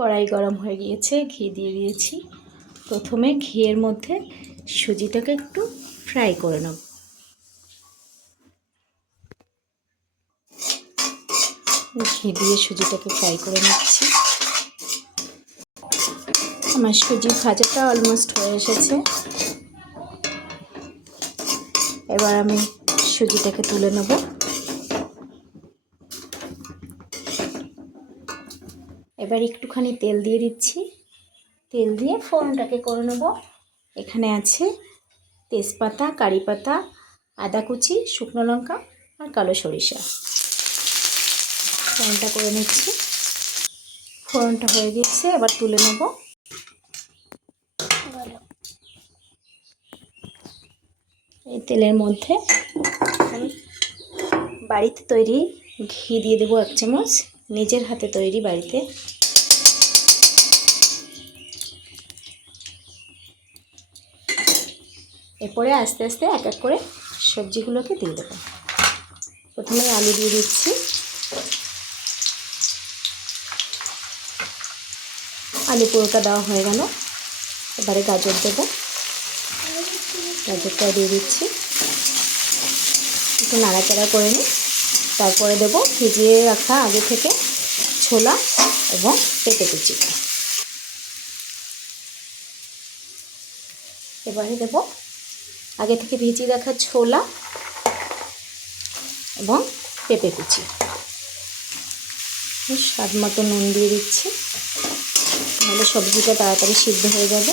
কড়াই গরম হয়ে গিয়েছে, ঘি দিয়ে দিয়েছি। প্রথমে ঘিয়ের মধ্যে সুজিটাকে একটু ফ্রাই করে নেব। ঘি দিয়ে সুজিটাকে ফ্রাই করে নিচ্ছি। আমার সুজি ভাজাটা অলমোস্ট হয়ে এসেছে। এবার আমি সুজিটাকে তুলে নেব। এবার একটুখানি তেল দিয়ে দিচ্ছি। তেল দিয়ে ফোড়নটাকে করে নেব। এখানে আছে তেজপাতা, কারি পাতা, আদা কুচি, শুকনো লঙ্কা আর কালো সরিষা। ফোড়নটা করে নিচ্ছি। ফোড়নটা হয়ে গেছে, এবার তুলে নেব। এই তেলের মধ্যে আমি বাড়িতে তৈরি ঘি দিয়ে দেবো 1 চামচ, নিজের হাতে তৈরি বাড়িতে। এরপরে আস্তে আস্তে এক এক করে সবজিগুলোকে দিয়ে দেবো। প্রথমে আলু দিয়ে দিচ্ছি। আলু পুরোটা দেওয়া হয়ে গেল। এবারে গাজর দেবো। গাজরটা দিয়ে দিচ্ছি, একটু নাড়াচাড়া করে নিই। তারপরে দেবো ভিজিয়ে রাখা আগে থেকে ছোলা এবং পেঁপে কুচি। এবারে দেবো আগে থেকে ভিজিয়ে রাখা ছোলা এবং পেঁপে কুচি। স্বাদ মতো নুন দিয়ে দিচ্ছি, নাহলে সবজিটা তাড়াতাড়ি সিদ্ধ হয়ে যাবে।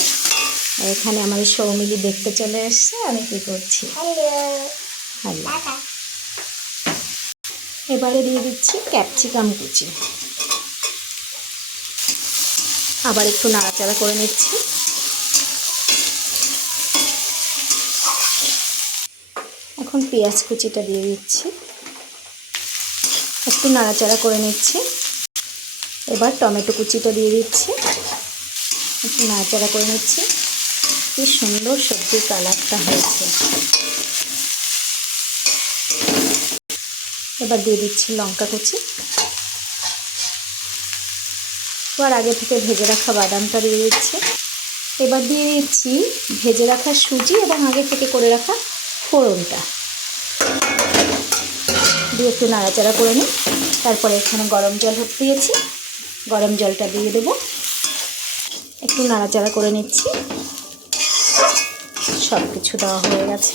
আর এখানে আমাদের সৌমিলি দেখতে চলে এসছে আমি কী করছি। হ্যালো। এবারে দিয়ে দিচ্ছি ক্যাপসিকাম কুচি। আবার একটু নাড়াচাড়া করে নিচ্ছি। এখন পেঁয়াজ কুচিটা দিয়ে দিচ্ছি, একটু নাড়াচাড়া করে নিচ্ছি। এবার টমেটো কুচিটা দিয়ে দিচ্ছি, একটু নাড়াচাড়া করে নিচ্ছি। কি সুন্দর সবজির কালারটা হয়েছে। এবার দিয়ে দিচ্ছি লঙ্কা কুচি। এবার আগে থেকে ভেজে রাখা বাদামটা দিয়ে দিচ্ছি। এবার দিয়ে দিচ্ছি ভেজে রাখা সুজি এবং আগে থেকে করে রাখা ফোড়নটা দিয়ে একটু নাড়াচাড়া করে নিই। তারপরে এখানে গরম জল দিয়েছি, গরম জলটা দিয়ে দেবো। একটু নাড়াচাড়া করে নিচ্ছি। সব কিছু দেওয়া হয়ে গেছে।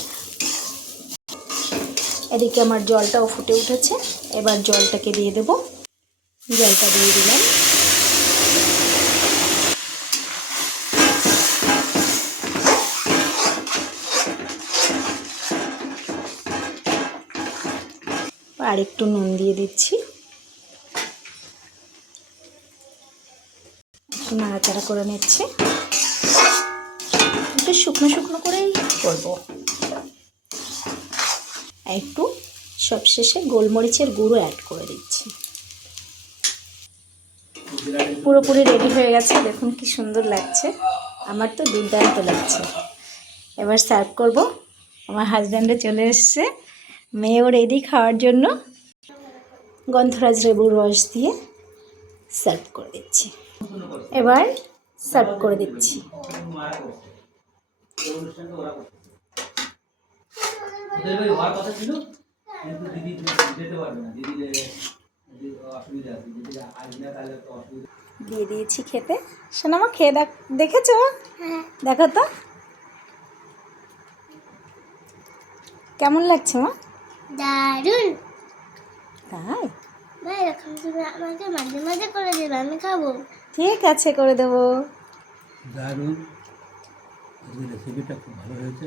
এদিকে আমার জলটাও ফুটে উঠেছে। এবার জলটাকে দিয়ে দেবো। জলটা দিয়ে দিলাম। আর একটু নুন দিয়ে দিচ্ছি। একটু নাড়াচাড়া করে নিচ্ছি। একটু শুকনো শুকনো করেই করবো। একটু সবশেষে গোলমরিচের গুঁড়ো অ্যাড করে দিচ্ছি। পুরোপুরি রেডি হয়ে গেছে। দেখুন কি সুন্দর লাগছে, আমার তো দুর্দান্ত লাগছে। এবার সার্ভ করব। আমার হাজব্যান্ডে চলে এসছে, মেয়েও রেডি খাওয়ার জন্য। গন্ধরাজ লেবুর রস দিয়ে সার্ভ করে দিচ্ছি। এবার সার্ভ করে দিচ্ছি। দিয়ে দিয়েছি খেতে। শোনো মা, খেয়ে দেখেছো? দেখো তো কেমন লাগছে মা? দারুণ। তাই? আমাকে মাঝে মাঝে করে দেবে, আমি খাবো। ঠিক আছে, করে দেবো। দারুণ, রেসিপিটা খুব ভালো হয়েছে।